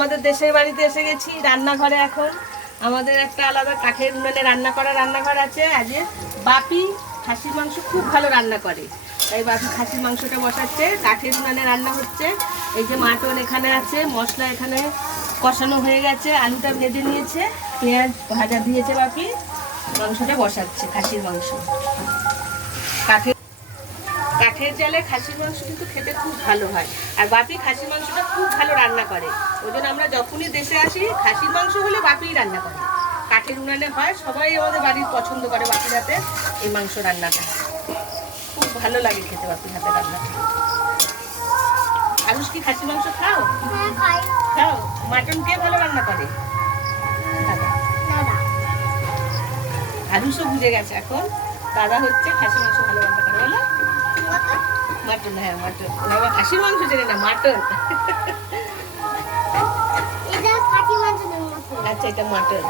আমাদের দেশের বাড়িতে এসে গেছি রান্নাঘরে। এখন আমাদের একটা আলাদা কাঠের উনানে রান্না করা রান্নাঘর আছে। আজ বাপি খাসির মাংস খুব ভালো রান্না করে, তাই বাপি খাসির মাংসটা বসাচ্ছে। কাঠের উনানে রান্না হচ্ছে। এই যে মাটন এখানে আছে, মশলা এখানে কষানো হয়ে গেছে, আলুটা ভেজে নিয়েছে, পেঁয়াজ ভাজা দিয়েছে বাপি, মাংসটা বসাচ্ছে খাসির মাংস। কাঠের জালে খাসির মাংস কিন্তু খেতে খুব ভালো হয়, আর বাপি খাসির মাংসটা খুব ভালো রান্না করে। ওই জন্য আমরা যখনই দেশে আসি খাসির মাংস হলে বাপিই রান্না করে। কাঠের উনানে হয়, সবাই আমাদের বাড়ির পছন্দ করে বাপির হাতে এই মাংস রান্নাটা। খুব ভালো লাগে খেতে বাপির হাতে রান্নাটা। আলুস কি খাসির মাংস খাও? খাও। মাটন কে ভালো রান্না করে? আলুসও বুঝে গেছে এখন, দাদা হচ্ছে খাসির মাংস ভালো রান্না করে। বলো মাটন। হ্যাঁ মাটন, বাবা খাসির মাংস জানি না, মাটন। আচ্ছা এটা মাটন।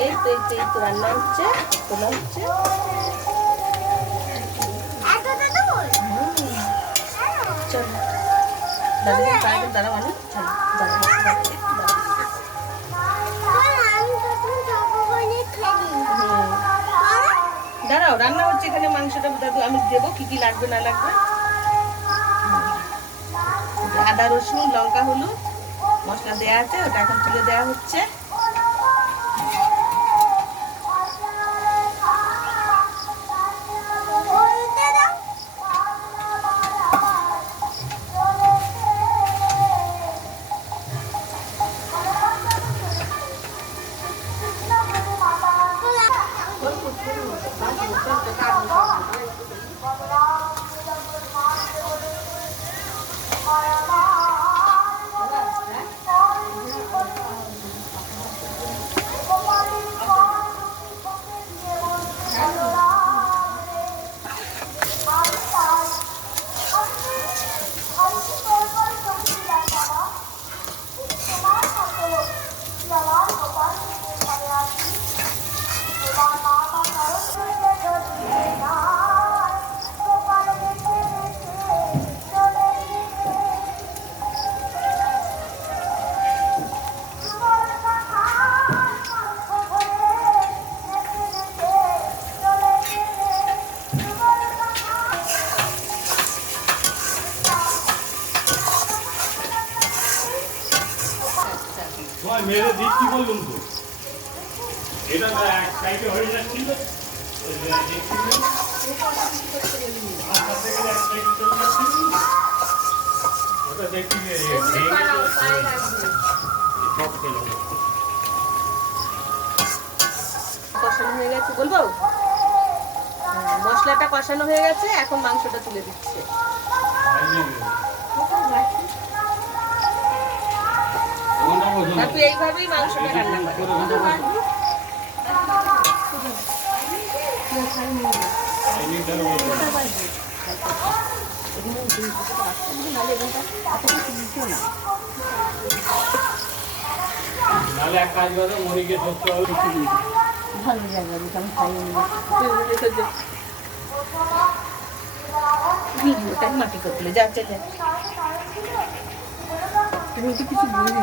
এই তো রান্না হচ্ছে, তোলা হচ্ছে। চলো দাদা মানুষ, চলো দাঁড়াও, রান্না হচ্ছে এখানে। মাংসটা আমি দেবো কি কি লাগবে না লাগবে। আদা রসুন লঙ্কা হলুদ মশলা দেওয়া আছে, ওটা এখন তুলে দেওয়া হচ্ছে। মেরে দিচ্ছি বললুম তো, এটা এক সাইডে হয়ে যাচ্ছিল, ওটা দেখছি কষানো হয়ে গেছে। বলবো মশলাটা কষানো হয়ে গেছে, এখন মাংসটা তুলে দিচ্ছে। এইভাবেই মাংসটা রান্না করে। নাহলে এক কাজ করো, মনিকে ধরতে হবে। ভালো জায়গা আমি খাইয়ে ভিডিওটা মাটি করতে যা চলে। তুমি তো কিছু বলিনি।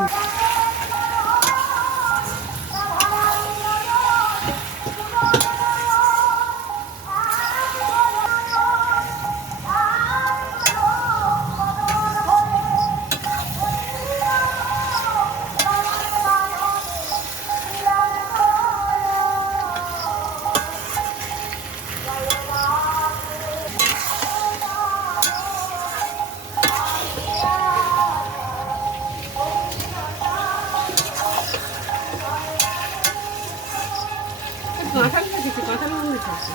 কাঁঠাল খেয়েছি, কাঁঠাল মনে হচ্ছে।